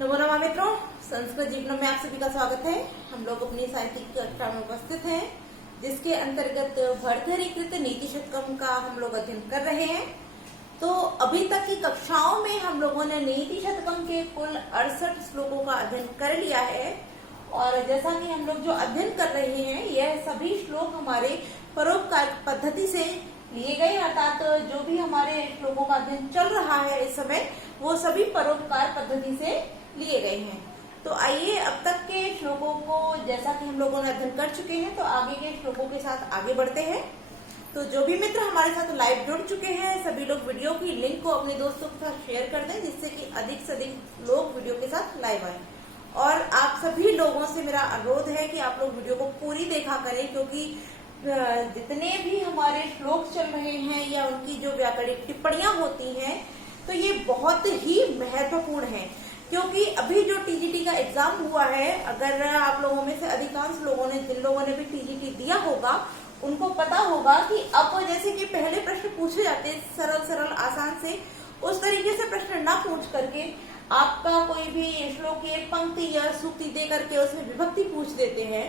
नमो नमः मित्रों, संस्कृत जीवनम में आप सभी का स्वागत है। हम लोग अपनी साहित्यिक कक्षा में उपस्थित हैं, जिसके अंतर्गत भर्तृहरिकृत नीति शतकम का हम लोग अध्ययन कर रहे हैं। तो अभी तक की कक्षाओं में हम लोगों ने नीति शतकम के कुल 68 श्लोकों का अध्ययन कर लिया है। और जैसा कि हम लोग जो अध्ययन कर रहे हैं, यह सभी श्लोक हमारे परोपकार पद्धति से लिए गए, अर्थात जो भी हमारे श्लोकों का अध्ययन चल रहा है इस समय, वो सभी परोपकार पद्धति से लिए गए हैं। तो आइए अब तक के श्लोकों को जैसा कि हम लोगों ने अध्ययन कर चुके हैं, तो आगे के श्लोकों के साथ आगे बढ़ते हैं। तो जो भी मित्र हमारे साथ लाइव जुड़ चुके हैं, सभी लोग वीडियो की लिंक को अपने दोस्तों के साथ शेयर कर दें, जिससे कि अधिक से अधिक लोग वीडियो के साथ लाइव आए। और आप सभी लोगों से मेरा अनुरोध है कि आप लोग वीडियो को पूरी देखा करें, क्योंकि जितने भी हमारे श्लोक चल रहे हैं या उनकी जो व्याकरणिक टिप्पणियां होती हैं, तो ये बहुत ही महत्वपूर्ण है। क्योंकि अभी जो टीजीटी का एग्जाम हुआ है, अगर आप लोगों में से अधिकांश लोगों ने, जिन लोगों ने भी टीजीटी दिया होगा, उनको पता होगा कि अब जैसे कि पहले प्रश्न पूछे जाते सरल सरल आसान से, उस तरीके से प्रश्न ना पूछ करके आपका कोई भी श्लोक की एक पंक्ति या सूक्ति दे करके उसमें विभक्ति पूछ देते हैं,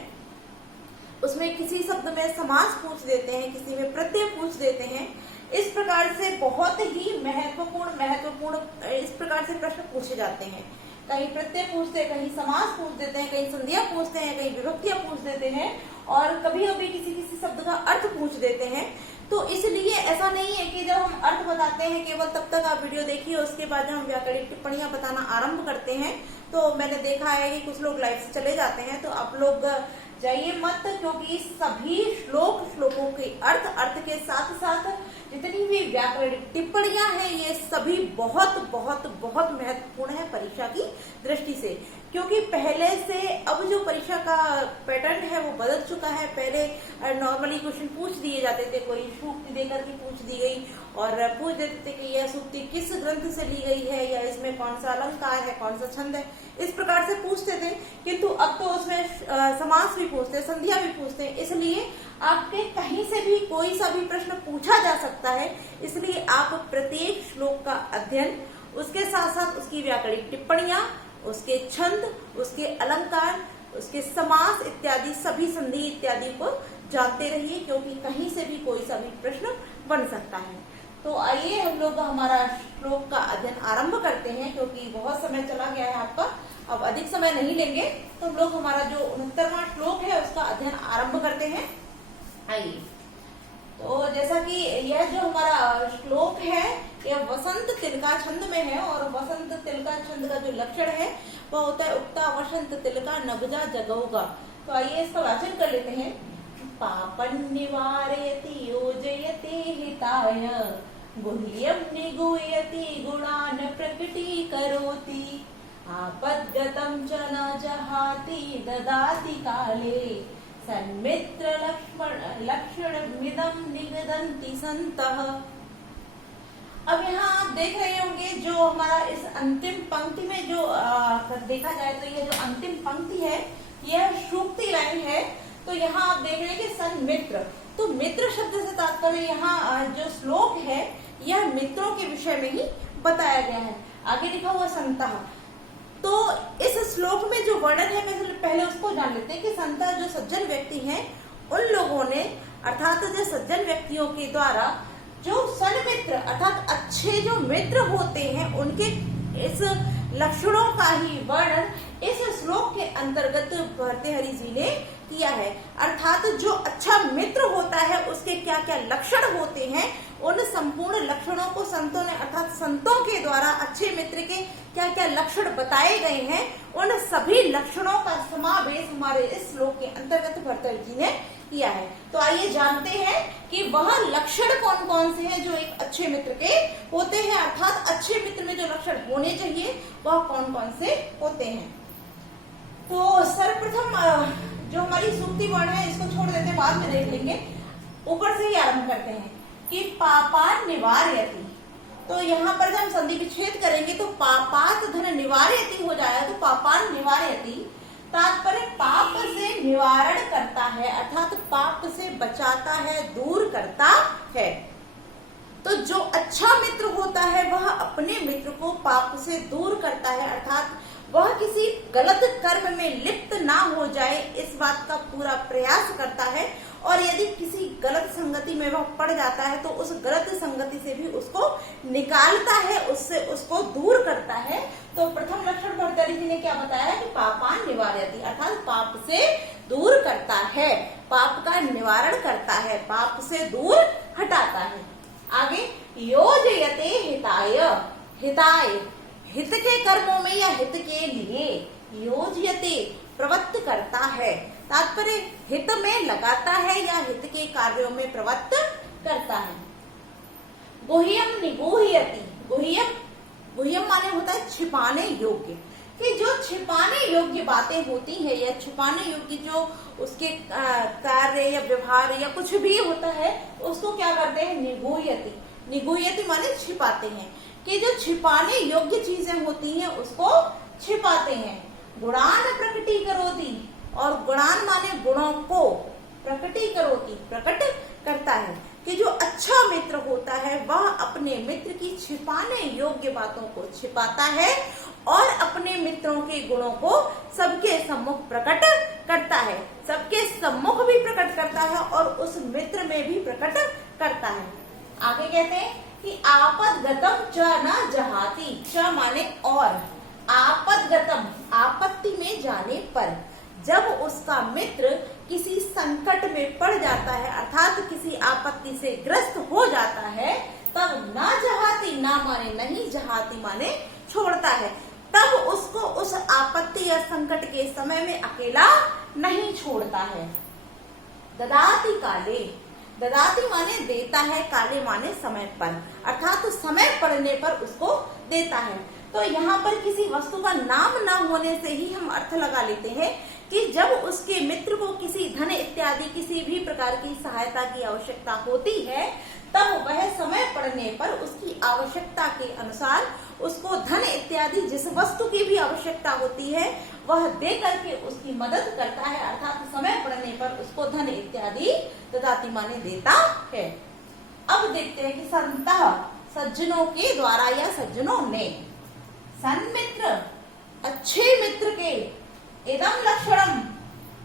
उसमें किसी शब्द में समास पूछ देते हैं, किसी में प्रत्यय पूछ देते हैं। इस प्रकार से बहुत ही महत्वपूर्ण इस प्रकार से प्रश्न पूछे जाते हैं। कहीं प्रत्यय पूछते हैं, कहीं समास पूछ देते हैं, कहीं संधियां पूछते हैं, कहीं विभक्तियां पूछ देते हैं, और कभी कभी किसी शब्द का अर्थ पूछ देते हैं। तो इसलिए ऐसा नहीं है कि जब हम अर्थ बताते हैं केवल तब तक आप वीडियो देखिए, उसके बाद जब हम व्याकरणिक टिप्पणियां बताना आरंभ करते हैं, तो मैंने देखा है कि कुछ लोग लाइव से चले जाते हैं। तो आप लोग जाइए मत, क्योंकि सभी श्लोकों के अर्थ के साथ साथ जितनी भी व्याकरणिक टिप्पणियां हैं, ये सभी बहुत बहुत बहुत महत्वपूर्ण है परीक्षा की दृष्टि से। क्योंकि पहले से अब जो परीक्षा का पैटर्न है वो बदल चुका है। पहले नॉर्मली क्वेश्चन पूछ दिए जाते थे, कोई सूक्ति देकर के पूछ दी गई और पूछ देते थे कि यह सूक्ति किस ग्रंथ से ली गई है, या इसमें कौन सा अलंकार है, कौन सा छंद है, इस प्रकार से पूछते थे। किंतु अब तो उसमें समास भी पूछते हैं, संधियां भी पूछते हैं। इसलिए आपके कहीं से भी कोई सा भी प्रश्न पूछा जा सकता है। इसलिए आप प्रत्येक श्लोक का अध्ययन, उसके साथ साथ उसकी व्याकरणिक टिप्पणियां, उसके छंद, उसके अलंकार, उसके समास इत्यादि, सभी संधि इत्यादि को जानते रहिए, क्योंकि कहीं से भी कोई सा भी प्रश्न बन सकता है। तो आइए हम लोग हमारा श्लोक का अध्ययन आरंभ करते हैं, क्योंकि बहुत समय चला गया है आपका, अब अधिक समय नहीं लेंगे। तो हम लोग हमारा जो 69वां श्लोक है उसका अध्ययन आरंभ करते हैं। आइए, तो जैसा कि यह जो हमारा श्लोक है, यह वसंत तिलका छंद में है, और वसंत तिलका छंद का जो लक्षण है वह होता है उक्ता वसंत तिलका नभजा जगौगा। तो आइए इसका वाचन कर लेते हैं। पापं निवारयति योजयति हिताय, गुह्यं निगूयति गुणान् प्रकटीकरोति, आपद्गतं च न जहाति ददाति काले, सन्मित्र लक्षणमिदं निगदन्ति सन्तः। अब यहाँ आप देख रहे होंगे, जो हमारा इस अंतिम पंक्ति में जो देखा जाए तो ये जो अंतिम पंक्ति है, यह सूक्ति लाइन है। तो यहाँ आप देख रहे हैं कि सन्मित्र, तो मित्र शब्द से तात्पर्य यहाँ जो श्लोक है यह मित्रों के विषय में ही बताया गया है। आगे लिखा हुआ संतः। तो इस श्लोक में जो वर्णन है, पहले उसको जान लेते हैं कि संतः जो सज्जन व्यक्ति हैं, उन लोगों ने, अर्थात जो सज्जन व्यक्तियों के द्वारा जो सन्मित्र अर्थात अच्छे जो मित्र होते हैं, उनके इस लक्षणों का ही वर्णन इस श्लोक के अंतर्गत भर्तृहरि जी ने किया है। अर्थात जो अच्छा मित्र होता है उसके क्या क्या लक्षण होते हैं, उन संपूर्ण लक्षणों को संतों ने, अर्थात संतों के द्वारा अच्छे मित्र के क्या क्या लक्षण बताए गए हैं, उन सभी लक्षणों का समावेश हमारे इस श्लोक के अंतर्गत भर्तृहरि जी ने किया है। तो आइए जानते हैं कि वह लक्षण कौन कौन से हैं जो एक अच्छे मित्र के होते हैं, अर्थात अच्छे मित्र में जो लक्षण होने चाहिए वह कौन कौन से होते हैं। तो सर्वप्रथम जो हमारी सूक्ति वर्ण है इसको छोड़ देते, बाद में देख लेंगे। ऊपर से ही आरंभ करते हैं कि पापान निवारयति। तो यहाँ पर जब हम संधि विच्छेद करेंगे तो पापात धन निवारयति हो जाएगा। तो पापान निवारयति तात्पर्य पाप से निवारण करता है, अर्थात पाप से बचाता है, दूर करता है। तो जो अच्छा मित्र होता है वह अपने मित्र को पाप से दूर करता है, अर्थात वह किसी गलत कर्म में लिप्त ना हो जाए, इस बात का पूरा प्रयास करता है। और यदि किसी गलत संगति में वह पड़ जाता है तो उस गलत संगति से भी उसको निकालता है, उससे उसको दूर करता है। तो प्रथम लक्षण भर्तृहरि जी ने क्या बताया कि पापान निवारयति, अर्थात पाप से दूर करता है, पाप का निवारण करता है, पाप से दूर हटाता है। आगे योजयते हिताय, हिताय हित के कर्मों में या हित के लिए, योजयते प्रवृत्त करता है, तात्पर्य हित में लगाता है या हित के कार्यों में प्रवृत्त करता है। गुह्यम निगूह्यति, गुह्यम, गुह्यम माने होता है छिपाने योग्य, कि जो छिपाने योग्य बातें होती है या छिपाने योग्य जो उसके कार्य या व्यवहार या कुछ भी होता है, उसको क्या करते हैं, निगूह्यति, निगूह्यति माने छिपाते हैं, कि जो छिपाने योग्य चीजें होती हैं उसको छिपाते हैं। गुणान प्रकटीकरोति, और गुणान माने गुणों को, प्रकटीकरोति प्रकट करता है, कि जो अच्छा मित्र होता है वह अपने मित्र की छिपाने योग्य बातों को छिपाता है और अपने मित्रों के गुणों को सबके सम्मुख प्रकट करता है, सबके सम्मुख भी प्रकट करता है और उस मित्र में भी प्रकट करता है। आगे कहते हैं कि आपदगतम च न जहाति, च माने और, आपदगतम आपत्ति में जाने पर, जब उसका मित्र किसी संकट में पड़ जाता है अर्थात किसी आपत्ति से ग्रस्त हो जाता है, तब ना जहाती, ना माने नहीं, जहाती माने छोड़ता है, तब उसको उस आपत्ति या संकट के समय में अकेला नहीं छोड़ता है। ददाति काले, ददाति माने देता है, काले माने समय पर, अर्थात समय पड़ने पर उसको देता है। तो यहाँ पर किसी वस्तु का नाम न होने से ही हम अर्थ लगा लेते हैं कि जब उसके मित्र को किसी धन इत्यादि किसी भी प्रकार की सहायता की आवश्यकता होती है, तब वह समय पड़ने पर उसकी आवश्यकता के अनुसार उसको धन इत्यादि जिस वस्तु की भी आवश्यकता होती है वह दे करके उसकी मदद करता है, अर्थात समय पड़ने पर उसको धन इत्यादि ददाति माने देता है। अब देखते हैं कि संतः, सज्जनों के द्वारा या सज्जनों ने, सन्मित्र अच्छे मित्र के, इदम लक्षणम,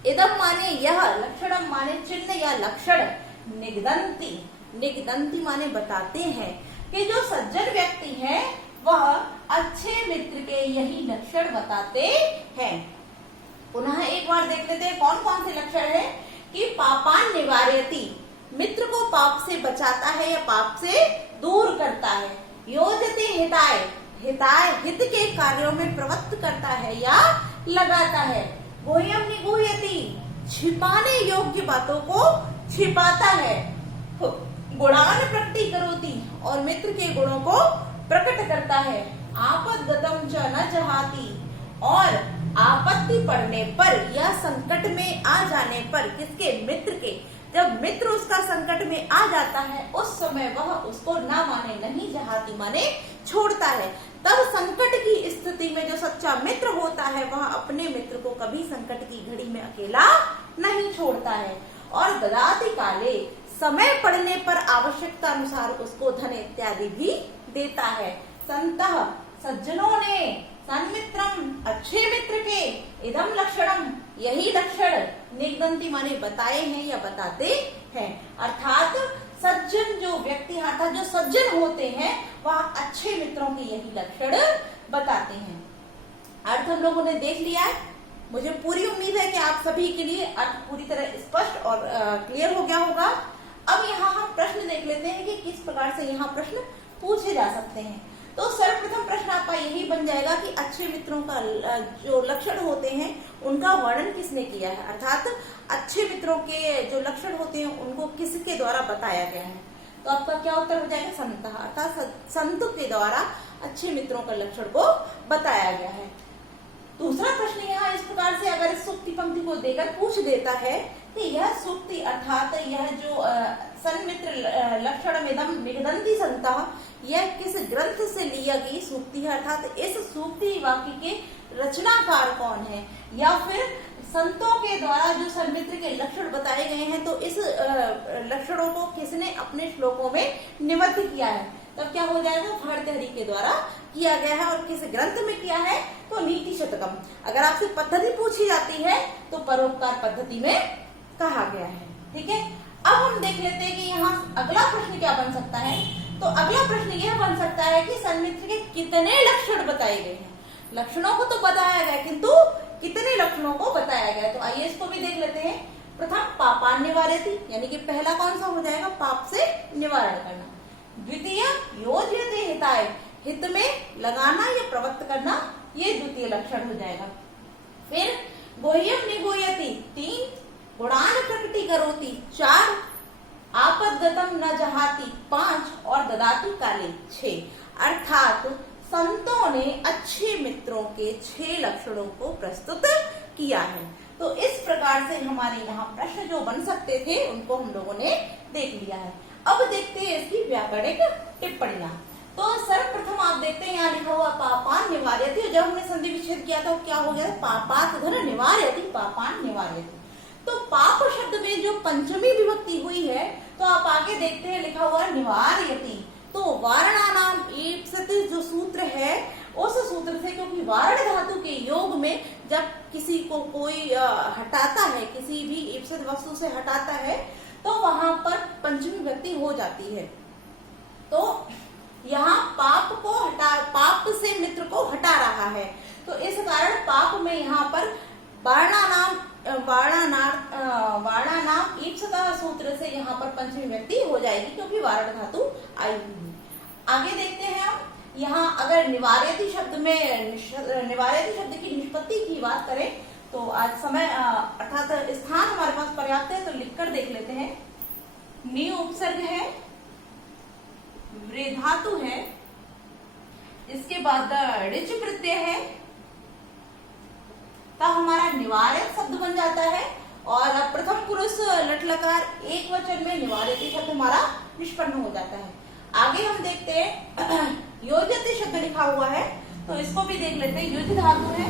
इदम माने यह, लक्षणम माने चिन्ह या लक्षण, निगदंती, निगदंती माने बताते हैं, कि जो सज्जन व्यक्ति है वह अच्छे मित्र के यही लक्षण बताते हैं। पुनः एक बार देख लेते हैं कौन कौन से लक्षण है, कि पापान निवारयति, मित्र को पाप से बचाता है या पाप से दूर करता है। योजते हिताय, हिताय हित के कार्यों में प्रवृत्त करता है या लगाता है। गुह्यम निगूह्यति, छिपाने योग्य बातों को छिपाता है। गुणान प्रकटीकरोति, और मित्र के गुणों को प्रकट करता है। आपदगतम च न जहाति, और आपत्ति पड़ने पर या संकट में आ जाने पर, किसके, मित्र के, जब मित्र उसका संकट में आ जाता है उस समय वह उसको ना माने नहीं, जहाती माने छोड़ता है। तब संकट की स्थिति में जो सच्चा मित्र होता है वह अपने मित्र को कभी संकट की घड़ी में अकेला नहीं छोड़ता है। और ददाति काले, समय पड़ने पर आवश्यकता अनुसार उसको धन इत्यादि भी देता है। संतः, सज्जनों ने, सन्मित्रम अच्छे मित्र के, इदम लक्षणम यही लक्षण, निगदंती माने बताए हैं या बताते हैं, अर्थात सज्जन जो व्यक्ति अर्थात जो सज्जन होते हैं वह अच्छे मित्रों के यही लक्षण बताते हैं। अर्थ हम लोगों ने देख लिया है। मुझे पूरी उम्मीद है कि आप सभी के लिए अर्थ पूरी तरह स्पष्ट और क्लियर हो गया होगा। अब यहाँ हम प्रश्न देख लेते हैं कि किस प्रकार से यहाँ प्रश्न पूछे जा सकते हैं। तो सर्वप्रथम प्रश्न आपका यही बन जाएगा कि अच्छे मित्रों का जो लक्षण होते हैं उनका वर्णन किसने किया है, अर्थात अच्छे मित्रों के जो लक्षण होते हैं उनको किसके द्वारा बताया गया है। तो आपका क्या उत्तर हो जाएगा, संत, अर्थात संत के द्वारा अच्छे मित्रों का लक्षण को बताया गया है। दूसरा प्रश्न यहाँ इस प्रकार से अगर इस सूक्ति पंक्ति को देकर पूछ देता है कि यह सूक्ति अर्थात यह जो सन्मित्र लक्षण इदम निगदंती संतः, यह किस ग्रंथ से लिया गई सूक्ति है, अर्थात इस सूक्ति वाक्य के रचनाकार कौन है, या फिर संतों के द्वारा जो सन्मित्र के लक्षण बताए गए हैं तो इस लक्षणों को किसने अपने श्लोकों में निबद्ध किया है। तब क्या हो जाएगा, भर्तृहरि के द्वारा किया गया है। और किस ग्रंथ में किया है, तो नीति शतकम। अगर आपसे पद्धति पूछी जाती है तो परोपकार पद्धति में कहा गया है। ठीक है, अब हम देख लेते हैं कि यहाँ अगला प्रश्न क्या बन सकता है। तो अगला प्रश्न यह बन सकता है कि सन्मित्र के कितने लक्षण बताए गए हैं। लक्षणों को तो बताया गया, किंतु कितने लक्षणों को बताया गया। तो आइए इसको भी देख लेते हैं। प्रथम पापान निवारयति, यानी कि पहला कौन सा हो जाएगा, पाप से निवारण करना। द्वितीय योजयते हिताय, हित में लगाना या प्रवृत्त करना, ये द्वितीय लक्षण हो जाएगा। फिर गुह्यम निगूह्यति, 3 गुणान प्रकटीकरोति, 4 आपद्गतम न जहाति, 5 और ददाति काले, 6। अर्थात संतों ने अच्छे मित्रों के 6 लक्षणों को प्रस्तुत किया है। तो इस प्रकार से हमारे यहाँ प्रश्न जो बन सकते थे उनको हम लोगों ने देख लिया है। अब देखते हैं इसकी व्याकरणिक टिप्पणियां। तो सर्वप्रथम आप देखते हैं यहाँ लिखा हुआ पापान निवार्यति। जब हमने संधि विच्छेद किया था क्या हो गया, पापात धन निवार्यति, पापान निवार्यति। तो पाप शब्द में जो पंचमी विभक्ति हुई है, तो आप आगे देखते हैं लिखा हुआ निवार्यति। तो वारणानाम ईप्सित जो सूत्र है, उस सूत्र से, क्योंकि वारण धातु के योग में जब किसी को कोई हटाता है, किसी भी ईप्सित वस्तु से हटाता है, तो वहां पर पंचमी विभक्ति हो जाती है। तो यहाँ पाप को पाप से मित्र को हटा रहा है, तो इस कारण पाप में यहाँ पर वारणानाम ईप्सिता सूत्र से यहाँ पर पंचमी विभक्ति हो जाएगी, क्योंकि वारण धातु आई हुई है। आगे देखते हैं हम यहाँ, अगर निवार्यति शब्द में निवार्यति शब्द की निष्पत्ति की बात करें तो आज समय अर्थात स्थान हमारे पास पर्याप्त है, तो लिखकर देख लेते हैं। नि उपसर्ग है, वृ धातु है, इसके बाद ऋच प्रत्यय है, तब हमारा निवार्यत शब्द बन जाता है। और प्रथम पुरुष लट लकार एक वचन में निवार्यति शब्द हमारा निष्पन्न हो जाता है। आगे हम देखते हैं योजयति शब्द लिखा हुआ है, तो इसको भी देख लेते हैं। युज धातु है,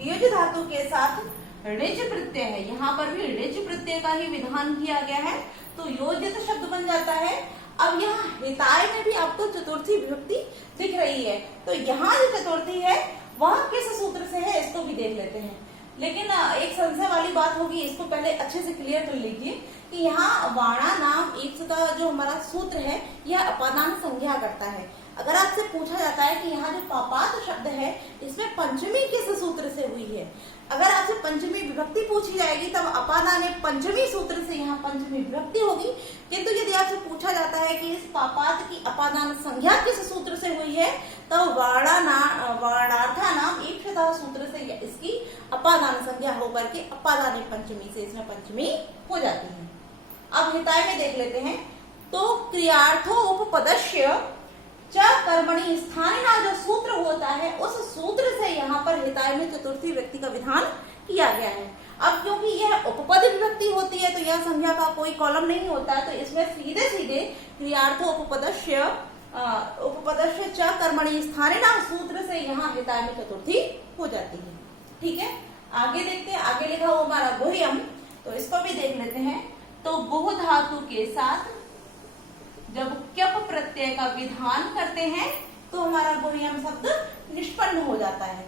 युज धातु के साथ ऋच प्रत्यय है, यहाँ पर भी ऋच प्रत्यय का ही विधान किया गया है, तो योजित शब्द बन जाता है। अब यहाँ हिताय में भी आपको चतुर्थी विभक्ति दिख रही है, तो यहाँ जो चतुर्थी है वह किस सूत्र से है, इसको भी देख लेते हैं। लेकिन एक संशय वाली बात होगी, इसको पहले अच्छे से क्लियर कर लीजिए कि यहाँ वाणा नाम ईप्सिता जो हमारा सूत्र है, यह अपादान संज्ञा करता है। अगर आपसे पूछा जाता है कि यहाँ जो पापात शब्द है, इसमें पंचमी किस सूत्र से हुई है, अगर आपसे पंचमी विभक्ति पूछी जाएगी तब अपादान पंचमी सूत्र से यहाँ पंचमी विभक्ति होगी। किंतु यदि आपसे पूछा जाता है कि इस पापात की अपादान संज्ञा किस सूत्र से हुई है, तो वाणार्था नाम ईप्सिता सूत्र से इसकी अपादान संज्ञा होकर के अपादान पंचमी से इसमें पंचमी हो जाती है। अब हिताय में देख लेते हैं। तो क्रियार्थो उपपदस्य च कर्मणि स्थानिना जो सूत्र होता है, उस सूत्र से यहाँ पर हिताय में चतुर्थी व्यक्ति का विधान किया गया है। अब क्योंकि यह उपपद विभक्ति होती है, तो यह संज्ञा का कोई कॉलम नहीं होता है, तो इसमें सीधे सीधे क्रियार्थो उपपदस्य च कर्मणि स्थानिना सूत्र से यहाँ हिताय में चतुर्थी हो जाती है। ठीक है, आगे देखते हैं। आगे लिखा हुआ हमारा गुह्यम, तो इसको भी देख लेते हैं। तो गुह धातु के साथ जब क्यप प्रत्यय का विधान करते हैं तो हमारा गुह्यम शब्द निष्पन्न हो जाता है।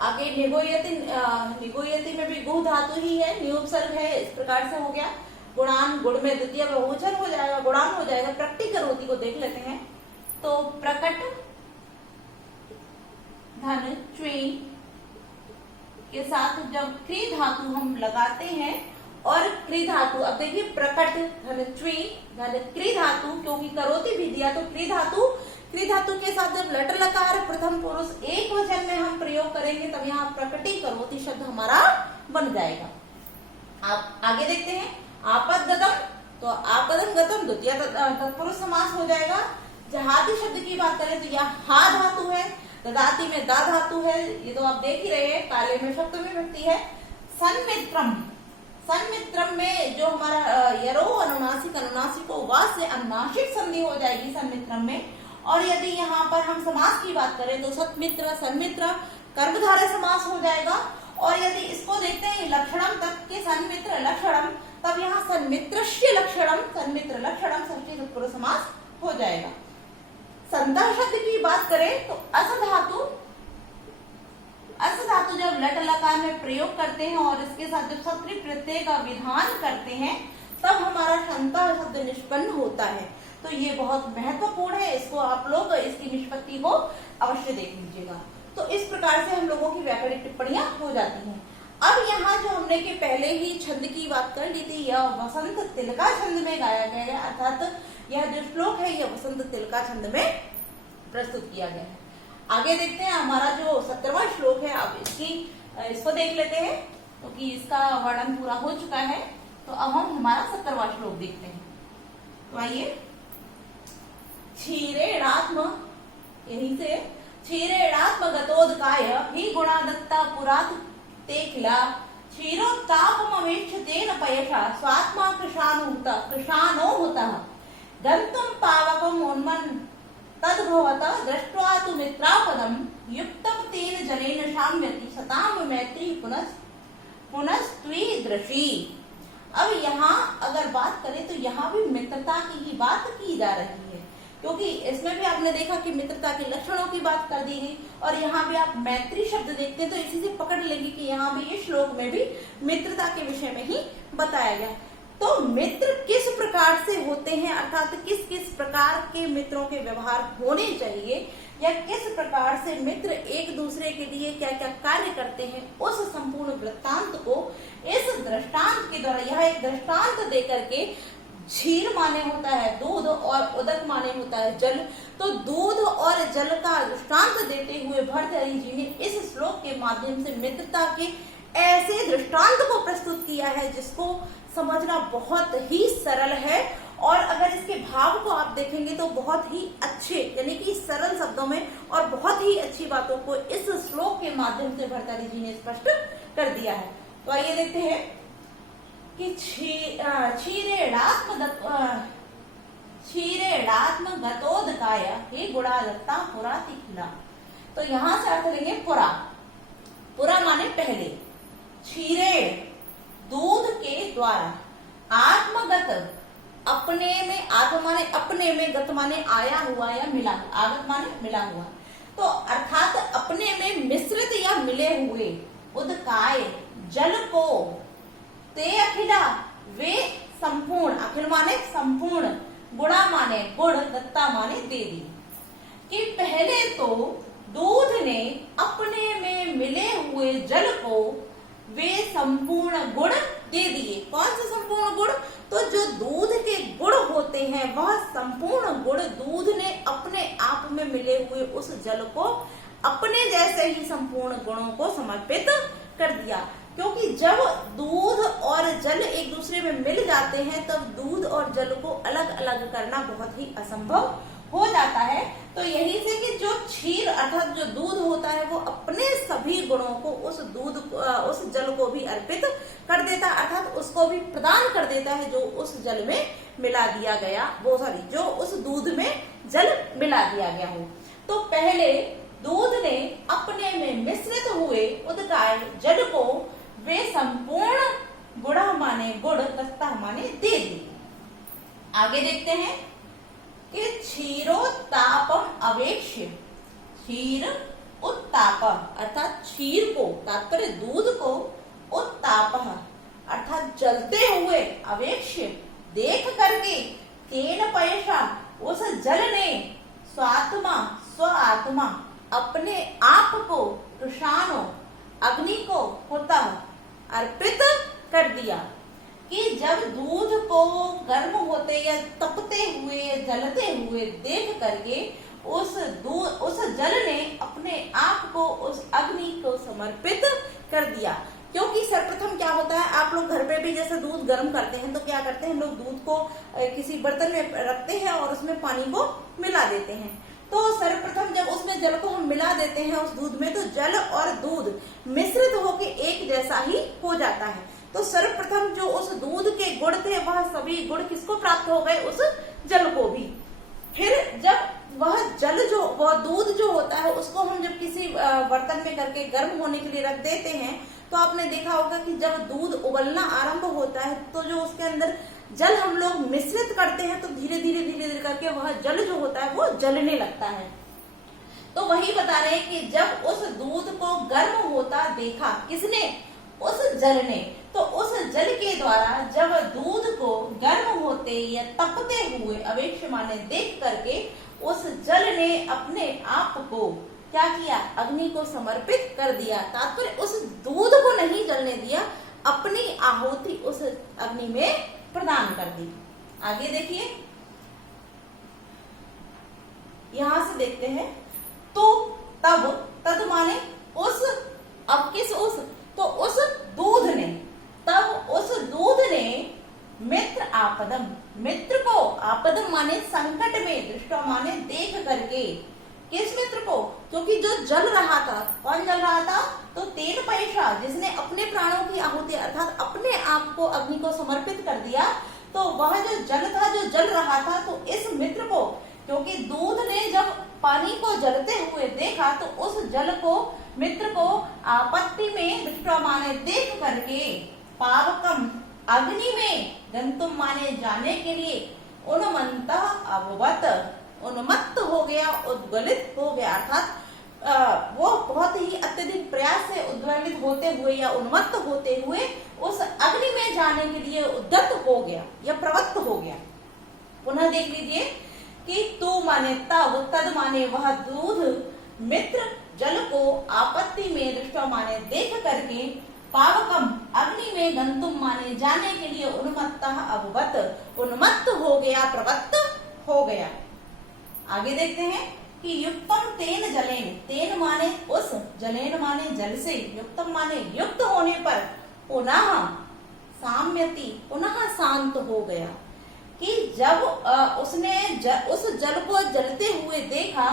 आगे निगोयति में भी गुह धातु ही है, नियुपसर्ग है, इस प्रकार से हो गया। गुणान, गुण में द्वितीय बहुवचन हो जाएगा, गुणान हो जाएगा। प्रकटीकरोति को देख लेते हैं। तो प्रकट धन च्वी के साथ जब क्री धातु हम लगाते हैं और क्री धातु, अब देखिए प्रकट धन च्वी धन क्री धातु, क्योंकि करोति भी दिया, तो क्री धातु के साथ जब लट लकार प्रथम पुरुष एक वचन में हम प्रयोग करेंगे तब यहाँ प्रकटी करोति शब्द हमारा बन जाएगा। आप आगे देखते हैं। आपदगतम, तो आपदम गतम द्वितीय तत्पुरुष समास हो जाएगा। जहाती शब्द की बात करें तो यह हा धातु है, ददाती में दा धातु है, ये तो आप देख ही रहे हैं। काले में सप्तमी विभक्ति है। सन्मित्रम में जो हमारा यरो अनुनासिक वा से अनुनासिक संधि हो जाएगी सन्मित्रम में। और यदि यहाँ पर हम समास की बात करें तो सत्मित्र सन्मित्र कर्मधारय समास हो जाएगा। और यदि इसको देखते हैं लक्षणम तक के सन्मित्र लक्षणम, तब यहाँ सन्मित्रस्य लक्षणम, सन्मित्र लक्षणम षष्ठी तत्पुरुष समास हो जाएगा। संतः शब्द की बात करें तो अस धातु जब लट लकार में प्रयोग करते हैं और इसके साथ जब सत्रि प्रत्यय का विधान करते हैं तब हमारा संतः शब्द निष्पन्न होता है। तो ये बहुत महत्वपूर्ण है, इसको आप लोग इसकी निष्पत्ति को अवश्य देख लीजिएगा। तो इस प्रकार से हम लोगों की व्याकरणिक टिप्पणियां हो जाती हैं। अब यहाँ जो हमने के पहले ही छंद की बात कर ली थी, यह वसंत तिलका छंद में गाया गया है, अर्थात यह जो श्लोक है यह वसंत तिलका छंद में प्रस्तुत किया गया है। आगे देखते हैं हमारा जो 17वां श्लोक है, अब इसको देख लेते हैं क्योंकि इसका वर्णन पूरा हो चुका है। तो अब हम हमारा 17वां श्लोक देखते हैं। तो आइए, क्षीरेणात्म, यहीं से क्षीरेणात्म गतोदकाय ही गुणादत्ता पुरात ते किला क्षीरोत्तापमवेक्षतेन पयसा स्वात्मा कृशानो हुतः गन्तुं पावकम् उन्मन् तद्भवतः दृष्ट्वा तु मित्रापदं युक्तं तेन जलेन शाम्यति सतां मैत्री पुनस्त्वीदृशी। अब यहाँ अगर बात करें तो यहाँ भी मित्रता की ही बात की जा रही है, क्योंकि इसमें भी आपने देखा कि मित्रता के लक्षणों की बात कर दी गई और यहाँ भी आप मैत्री शब्द देखते हैं तो इसी से पकड़ लेंगे कि यहाँ भी ये श्लोक में भी मित्रता के विषय में ही बताया गया। तो मित्र किस प्रकार से होते हैं, अर्थात किस किस प्रकार के मित्रों के व्यवहार होने चाहिए या किस प्रकार से मित्र एक दूसरे के लिए क्या क्या कार्य करते हैं, उस संपूर्ण वृत्तांत को इस दृष्टांत के द्वारा, यह एक दृष्टांत देकर के, क्षीर माने होता है दूध और उदक माने होता है जल, तो दूध और जल का दृष्टांत देते हुए भर्तृहरि जी ने इस श्लोक के माध्यम से मित्रता के ऐसे दृष्टांत को प्रस्तुत किया है जिसको समझना बहुत ही सरल है। और अगर इसके भाव को आप देखेंगे तो बहुत ही अच्छे, यानी कि सरल शब्दों में और बहुत ही अच्छी बातों को इस श्लोक के माध्यम से भर्तृहरि जी ने स्पष्ट कर दिया है। तो आइए देखते हैं कि क्षीरेणात्म गतोदकाय हे गुणादत्ता पुरा तिखिला। तो यहाँ से अर्थ लेंगे पुरा, पुरा माने पहले, क्षीरेण दूध के द्वारा, आत्मगत अपने में, आत्म माने अपने में, गत माने आया हुआ या मिला, आगत माने मिला हुआ, तो अर्थात अपने में मिश्रित या मिले हुए, उदकाय जल को, ते अखिला वे संपूर्ण, अखिल माने संपूर्ण, गुणा माने गुण, दत्ता माने दे दी। कि पहले तो दूध ने अपने में मिले हुए जल को वे संपूर्ण गुण दे दिए। कौन से संपूर्ण गुण? तो जो दूध के गुण होते हैं वह संपूर्ण गुण दूध ने अपने आप में मिले हुए उस जल को अपने जैसे ही संपूर्ण गुणों को समर्पित कर दिया। क्योंकि जब दूध और जल एक दूसरे में मिल जाते हैं तब दूध और जल को अलग अलग करना बहुत ही असंभव हो जाता है। तो यही से कि जो क्षीर अर्थात जो दूध होता है वो अपने सभी गुणों को उस जल को भी अर्पित कर देता, अर्थात उसको भी प्रदान कर देता है जो उस जल में मिला दिया गया, जो उस दूध में जल मिला दिया गया हो। तो पहले दूध ने अपने में मिश्रित हुए उदकाय जल को वे संपूर्ण गुणा माने गुण, दत्ता माने दे दी। आगे देखते हैं कि क्षीरोत्तापम अवेक्ष्य, क्षीर उत्ताप अर्थात क्षीर को, तात्पर्य दूध को, उत्ताप अर्थात जलते हुए, अवेक्ष्य देख करके, तेन पयसा उस जल ने, स्व आत्मा अपने आप को, कृशानो अग्नि को, होता अर्पित कर दिया। कि जब दूध को गर्म होते या तपते हुए, जलते हुए देख करके उस जल ने अपने आप को उस अग्नि को समर्पित कर दिया। क्योंकि सर्वप्रथम क्या होता है, आप लोग घर पे भी जैसे दूध गर्म करते हैं तो क्या करते हैं, लोग दूध को किसी बर्तन में रखते हैं और उसमें पानी को मिला देते हैं। तो सर्वप्रथम जब उसमें जल को हम मिला देते हैं उस दूध में, तो जल और दूध मिश्रित होके एक जैसा ही हो जाता है। तो सर्वप्रथम जो उस दूध के गुण थे वह सभी गुण किसको प्राप्त हो गए, उस जल को भी। फिर जब वह दूध जो होता है उसको हम जब किसी बर्तन में करके गर्म होने के लिए रख देते हैं तो आपने देखा होगा कि जब दूध उबलना आरंभ होता है तो जो उसके अंदर जल हम लोग मिश्रित करते हैं तो धीरे धीरे करके वह जल जो होता है वो जलने लगता है। तो वही बता रहे हैं कि जब उस दूध को गर्म होता देखा किसने, उस जल ने, तो उस जल के द्वारा जब दूध को गर्म होते या तपते हुए अवेक्षमाने देख करके उस जल ने अपने आप को क्या किया, अग्नि को समर्पित कर दिया। तात्पर्य उस दूध को नहीं जलने दिया, अपनी आहुति उस अग्नि में प्रदान कर दी। आगे देखिए, यहां से देखते हैं, तो तब, तद माने उस, अब किस उस, तो उस दूध ने, तब उस दूध ने मित्र आपदम, मित्र को, आपदम माने संकट में, दृष्टा माने देख करके, किस मित्र को, क्योंकि जो जल रहा था, कौन जल रहा था, तो तेन पैसा, जिसने अपने प्राणों की आहुति अर्थात अपने आप को अग्नि को समर्पित कर दिया, तो वह जो जल था, जो जल रहा था, तो इस मित्र को, क्योंकि दूध ने जब पानी को जलते हुए देखा तो उस जल को, मित्र को आपत्ति में दृष्टा माने देख करके, पावकम अग्नि में, गंतुम माने जाने के लिए, उन्मत्त अभवत, उन्मत्त हो गया, उद्गलित हो गया, अर्थात वो बहुत ही अत्यधिक प्रयास से उद्वेलित होते हुए या उन्मत्त होते हुए उस अग्नि में जाने के लिए उद्यत हो गया या प्रवृत्त हो गया। पुनः देख लीजिए कि तू माने तब, तद माने वह दूध, मित्र जल को आपत्ति में दृष्टा माने देख करके, पावकम अग्नि में, गंतुम माने जाने के लिए, उन्मत्ता अभवत, उन्मत्त हो गया, प्रवृत्त हो गया। आगे देखते हैं कि युक्तम तेन जलेन, तेन माने उस, जलेन माने जल से, युक्तम माने युक्त होने पर, पुनः साम्यति, पुनः शांत हो गया। कि जब उसने उस जल को जलते हुए देखा,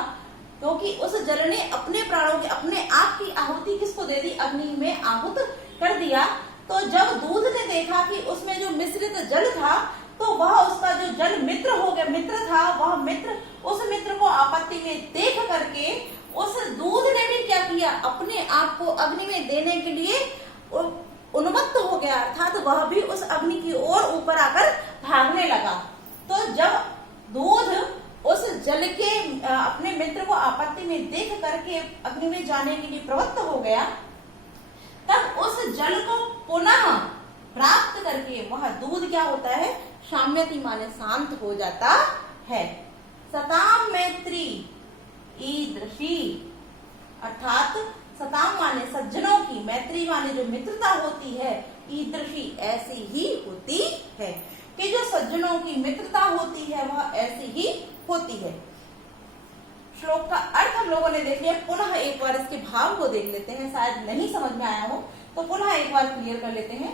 क्योंकि उस जल ने अपने प्राणों की, अपने आप की आहुति किसको दे दी, अग्नि में आहुत कर दिया। तो जब दूध ने देखा कि उसमें जो मिश्रित जल था, तो वह उसका जो जल मित्र हो गया, मित्र था, वह मित्र, उस मित्र को आपत्ति में देख करके उस दूध ने भी क्या किया, अपने आप को अग्नि में देने के लिए उन्मत्त हो गया, अर्थात वह भी उस अग्नि की ओर ऊपर आकर भागने लगा। तो जब दूध उस जल के अपने मित्र को आपत्ति में देख करके अग्नि में जाने के लिए प्रवृत्त हो गया, तब उस जल को पुनः प्राप्त करके वह दूध क्या होता है, साम्यति माने शांत हो जाता है। सताम मैत्री ईदृशी, अर्थात सताम माने सज्जनों की, मैत्री माने जो मित्रता होती है, ईदृशी ऐसी ही होती है, कि जो सज्जनों की मित्रता होती है वह ऐसी ही होती है। श्लोक का अर्थ हम लोगों ने देख लिया, पुनः एक बार इसके भाव को देख लेते हैं, शायद नहीं समझ में आया हो तो पुनः एक बार क्लियर कर लेते हैं।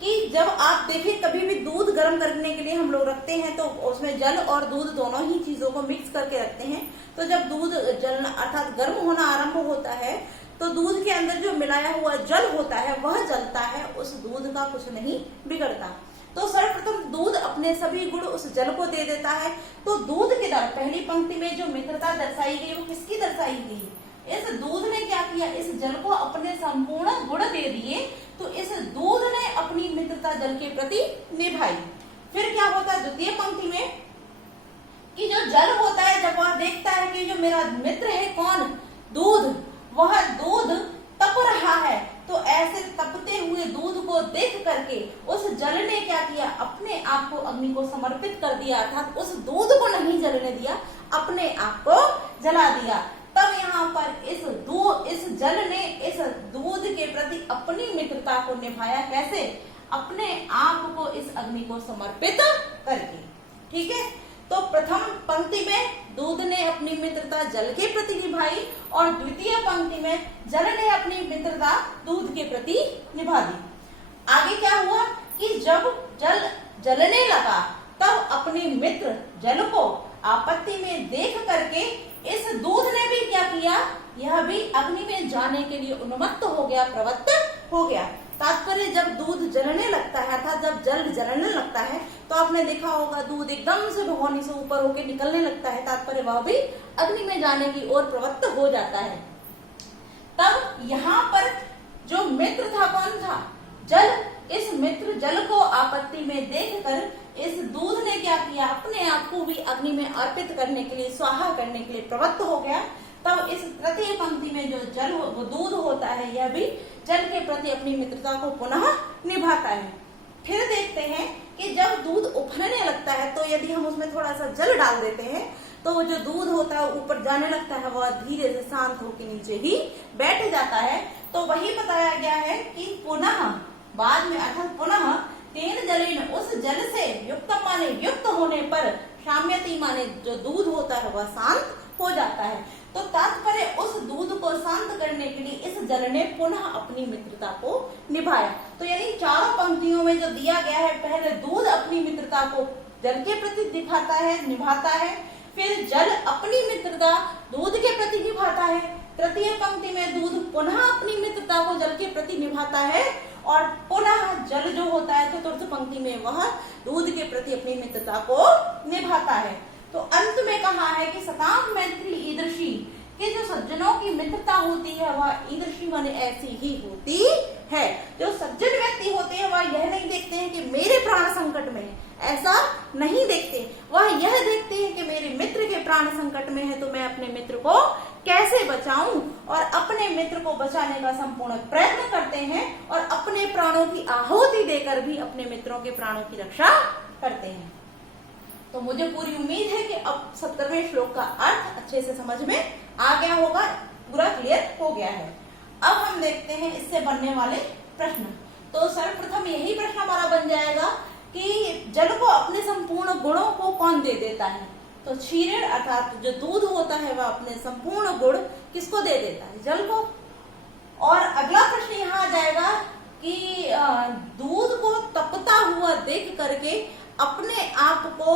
कि जब आप देखिए कभी भी दूध गर्म करने के लिए हम लोग रखते हैं तो उसमें जल और दूध दोनों ही चीजों को मिक्स करके रखते हैं। तो जब दूध जलना अर्थात गर्म होना आरंभ होता है तो दूध के अंदर जो मिलाया हुआ जल होता है वह जलता है, उस दूध का कुछ नहीं बिगड़ता। तो सर्वप्रथम दूध अपने सभी गुण उस जल को दे देता है। तो दूध के द्वारा पहली पंक्ति में जो मित्रता दर्शाई गई वो किसकी दर्शाई गई, इस दूध ने क्या किया, इस जल को अपने संपूर्ण गुण दे दिए। तो इस दूध ने अपनी मित्रता जल के प्रति निभाई। फिर क्या होता है द्वितीय पंक्ति में कि जो जल होता है जब वह देखता है कि जो मेरा मित्र है कौन, दूध, वह दूध तप रहा है, तो ऐसे तपते हुए दूध को देख करके उस जल ने क्या किया, अपने आप को अग्नि को समर्पित कर दिया, अर्थात उस दूध को नहीं जलने दिया, अपने आप को जला दिया। तब यहाँ पर इस जल ने इस दूध के प्रति अपनी मित्रता को निभाया, कैसे, अपने आप को इस अग्नि को समर्पित करके। ठीक है, तो प्रथम पंक्ति में दूध ने अपनी मित्रता जल के प्रति निभाई और द्वितीय पंक्ति में जल ने अपनी मित्रता दूध के प्रति निभा दी। आगे क्या हुआ कि जब जल जलने लगा तब अपने मित्र जल को आपत्ति में देख करके इस दूध ने भी क्या किया, यह भी अग्नि में जाने के लिए उन्मत्त हो गया, प्रवृत्त हो गया। तात्पर्य जब दूध जलने लगता है अर्थात जब जल जलने लगता है तो आपने देखा होगा दूध एकदम से भगोनी से ऊपर होकर निकलने लगता है, तात्पर्य वह भी अग्नि में जाने की ओर प्रवृत्त हो जाता है। तब यहाँ पर जो मित्र था कौन था? जल। इस मित्र जल को आपत्ति में देखकर इस दूध ने क्या किया? अपने आप को भी अग्नि में अर्पित करने के लिए, स्वाहा करने के लिए प्रवृत्त हो गया। तब इस तृतीय पंक्ति में जो जल वो दूध होता है, यह भी जल के प्रति अपनी मित्रता को पुनः निभाता है। फिर देखते हैं कि जब दूध उफनने लगता है तो यदि हम उसमें थोड़ा सा जल डाल देते हैं तो वो जो दूध होता है ऊपर जाने लगता है, वह धीरे से शांत होकर नीचे ही बैठ जाता है। तो वही बताया गया है कि पुनः बाद में, अर्थात पुनः तेन जलेन, उस जल से युक्त माने युक्त होने पर, शाम्यति माने जो दूध होता है वह शांत हो जाता है। तो तात्पर्य उस दूध को शांत करने के लिए इस जल ने पुनः अपनी मित्रता को निभाया। तो यानी चारों पंक्तियों में जो दिया गया है, पहले दूध अपनी मित्रता को जल के प्रति दिखाता है, निभाता है, फिर जल अपनी मित्रता दूध के प्रति निभाता है, तृतीय पंक्ति में दूध पुनः अपनी मित्रता को जल के प्रति निभाता है, और पुनः जल जो होता है चतुर्थ पंक्ति में वह दूध के प्रति अपनी मित्रता को निभाता है। तो अंत में कहा है कि सताम मैत्री ईदृशी, कि जो सज्जनों की मित्रता होती है वह ईदृशी माने ऐसी ही होती है। जो सज्जन व्यक्ति होते हैं वह यह नहीं देखते हैं कि मेरे प्राण संकट में है, ऐसा नहीं देखते, वह यह देखते हैं कि मेरे मित्र के प्राण संकट में है तो मैं अपने मित्र को कैसे बचाऊं, और अपने मित्र को बचाने का संपूर्ण प्रयत्न करते हैं और अपने प्राणों की आहुति देकर भी अपने मित्रों के प्राणों की रक्षा करते हैं। तो मुझे पूरी उम्मीद है कि अब 17वें श्लोक का अर्थ अच्छे से समझ में आ गया होगा, पूरा क्लियर हो गया है। अब हम देखते हैं इससे बनने वाले प्रश्न। तो सर्वप्रथम यही प्रश्न हमारा बन जाएगा कि जल को अपने संपूर्ण गुणों को कौन दे देता है? तो क्षीर अर्थात जो दूध होता है वह अपने संपूर्ण गुण किसको दे देता है? जल को। और अगला प्रश्न यहाँ आ जाएगा कि दूध को तपता हुआ देख करके अपने आप को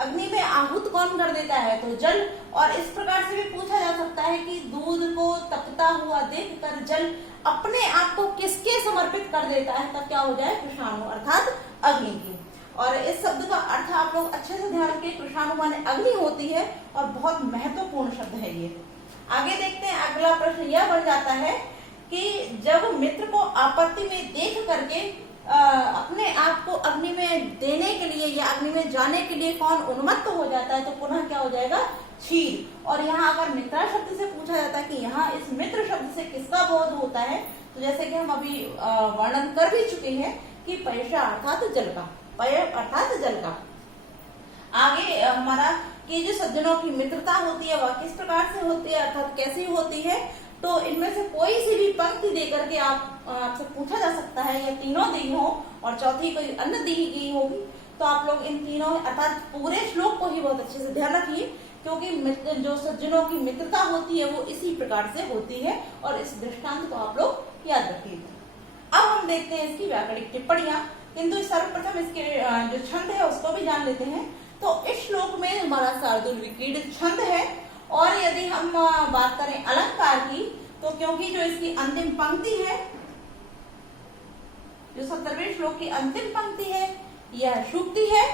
अग्नि में आहूत कौन कर देता है? तो जल। और इस प्रकार से भी पूछा जा सकता है कि दूध को तपता हुआ देखकर जल अपने आप को किसके समर्पित कर देता है? तब क्या हो जाए? कृष्णाणु अर्थात अग्नि की। और इस शब्द का अर्थ आप लोग अच्छे से ध्यान रखें, कृष्णाणु माने अग्नि होती है और बहुत महत्वपूर्ण शब्द है ये। आगे देखते हैं, अगला प्रश्न यह बन जाता है कि जब मित्र को आपत्ति में देख करके अपने आप को अग्नि में देने के लिए या अग्नि में जाने के लिए कौन उन्मत्त हो जाता है? तो पुनः क्या हो जाएगा? क्षीर। और यहाँ अगर मित्रा शब्द से पूछा जाता है कि यहाँ इस मित्र शब्द से किसका बोध होता है, तो जैसे कि हम अभी वर्णन कर भी चुके हैं कि पैशा अर्थात जल का, पय अर्थात जल का। आगे हमारा कि जो सज्जनों की मित्रता होती है वह किस प्रकार से होती है, अर्थात कैसी होती है? तो इनमें से कोई सी भी पंक्ति देकर के आपसे पूछा जा सकता है, या तीनों दी हो और चौथी कोई अन्य दी गई होगी, तो आप लोग इन तीनों अर्थात पूरे श्लोक को ही बहुत अच्छे से ध्यान रखिए, क्योंकि जो सज्जनों की मित्रता होती है वो इसी प्रकार से होती है, और इस दृष्टांत को आप लोग याद रखिएगा। अब हम देखते हैं इसकी व्याकरणिक टिप्पणियां, किंतु सर्वप्रथम इसके जो छंद है उसको भी जान लेते हैं। तो इस श्लोक में हमारा शार्दूल विक्रीडित छंद है, और यदि हम बात करें अलंकार की, तो क्योंकि जो इसकी अंतिम पंक्ति है, जो 17वें श्लोक की अंतिम पंक्ति है, यह सूक्ति है,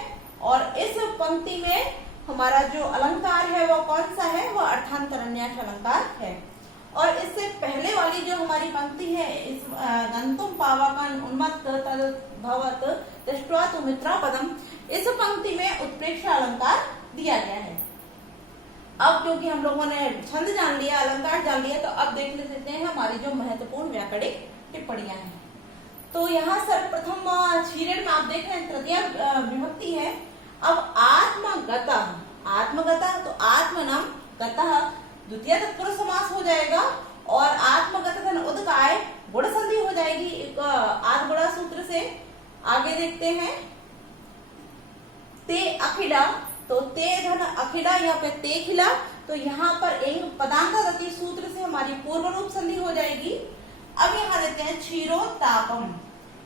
और इस पंक्ति में हमारा जो अलंकार है वह कौन सा है? वह अर्थांतरन्यास अलंकार है। और इससे पहले वाली जो हमारी पंक्ति है, इस गंतुम पावकन उन्मत्त तद्भवत् दृष्ट्वा तु मित्रापदम, इस पंक्ति में उत्प्रेक्षा अलंकार दिया गया है। अब क्योंकि हम लोगों ने छंद जान लिया, अलंकार जान लिया, तो अब देख लेते हैं हमारी जो महत्वपूर्ण व्याकरणिक टिप्पणियां हैं। तो यहाँ सर्वप्रथम क्षीरण में आप देख रहे हैं तृतीय विभक्ति है। अब आत्मगता, तो आत्मनम गतः द्वितीय तत्पुरुष समास हो जाएगा, और आत्मगत धन उदकाय गुण संधि हो जाएगी आद गुणा सूत्र से। आगे देखते हैं, ते अखिला, तो ते धन अखिला, यहाँ पे ते खिला, तो यहाँ पर एक पदांतरति सूत्र से हमारी पूर्व रूप संधि हो जाएगी। अब यहाँ देते हैं क्षीरोत्तापम,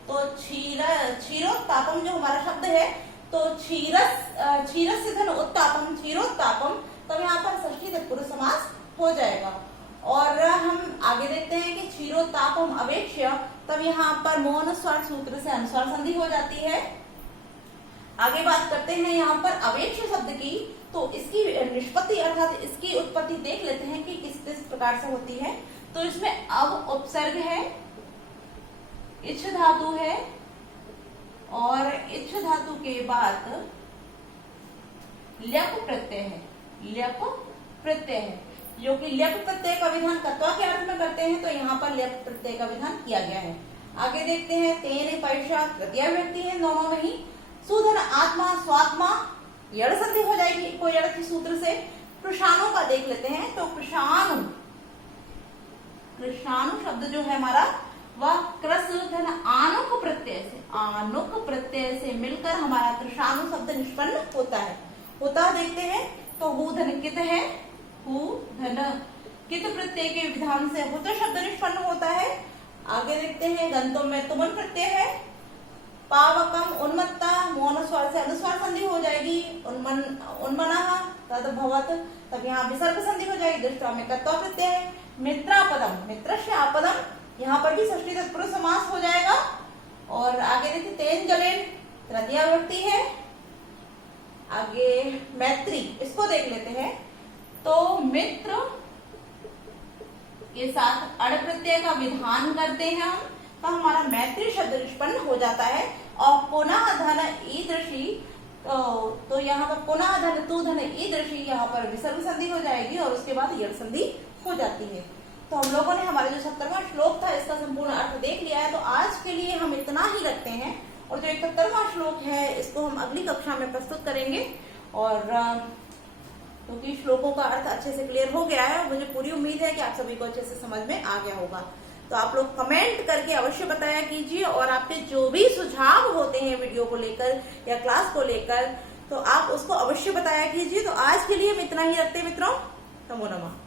तो क्षीरोत्तापम जो हमारा शब्द है, तो क्षीरस से धन उत्तापम, क्षीरोत्तापम, तब यहाँ पर षष्ठी तत्पुरुष समास हो जाएगा। और हम आगे देखते हैं कि क्षीरोत्तापम अवेक्ष्य, तब यहाँ पर मोहनुस्वार सूत्र से अनुस्वार संधि हो जाती है। आगे बात करते हैं यहाँ पर अवेक्ष्य शब्द की, तो इसकी निष्पत्ति अर्थात इसकी उत्पत्ति देख लेते हैं कि किस प्रकार से होती है। तो इसमें अब उपसर्ग है, इच्छ धातु है और इच्छ धातु के बाद ल्यप प्रत्यय है, ल्यप प्रत्यय है, जो कि ल्यप प्रत्यय का विधान कत्वा के अर्थ में करते हैं, तो यहाँ पर ल्यप प्रत्यय का विधान किया गया है। आगे देखते हैं, तेन पैशा तृतीय व्यक्ति है, दोनों में ही सुधन आत्मा स्वात्मा यड़ संधि हो जाएगी कोई यड़ के सूत्र से। कृषाणु का देख लेते हैं, तो कृषाणु, कृषाणु शब्द जो है हमारा वह क्रस धन आनुक प्रत्यय से, आनुक प्रत्यय से मिलकर हमारा कृषाणु शब्द निष्पन्न होता है। होता देखते हैं, तो हु धन कित है, हु धन कित प्रत्यय के विधान से हुत शब्द निष्पन्न होता है। आगे देखते हैं, गंतों में तुमन प्रत्यय है, पावकम उन्मत्ता मौन स्वर से अनुस्वार संधि हो जाएगी, उन्मनः तद भवत, तब यहाँ विसर्ग संधि हो जाएगी, दृष्टवा में कत्वा प्रत्यय है। मित्रापदम, मित्रस्य आपदम, यहाँ पर भी षष्ठी तत्पुरुष समास हो जाएगा। और आगे देखिए, तेन जलेन तृतीया विभक्ति है। आगे मैत्री, इसको देख लेते हैं, तो मित्र के साथ अड़ प्रत्यय का विधान करते हैं हम, तो हमारा मैत्री शब्द निष्पन्न हो जाता है। और पुनः धन ईदृशी, तो यहाँ पर पुनः धन तू धन ईदृशी, यहाँ पर विसर्ग संधि हो जाएगी और उसके बाद यड़ संधि हो जाती है। तो हम लोगों ने हमारा जो 70वां श्लोक था इसका संपूर्ण अर्थ देख लिया है। तो आज के लिए हम इतना ही रखते हैं, और जो 71वां श्लोक है इसको हम अगली कक्षा में प्रस्तुत करेंगे। और क्योंकि श्लोकों का अर्थ अच्छे से क्लियर हो गया है और मुझे पूरी उम्मीद है कि आप सभी को अच्छे से समझ में आ गया होगा। तो आप लोग कमेंट करके अवश्य बताया कीजिए, और आपके जो भी सुझाव होते हैं वीडियो को लेकर या क्लास को लेकर, तो आप उसको अवश्य बताया कीजिए। तो आज के लिए हम इतना ही रखते हैं मित्रों। नमो नमः।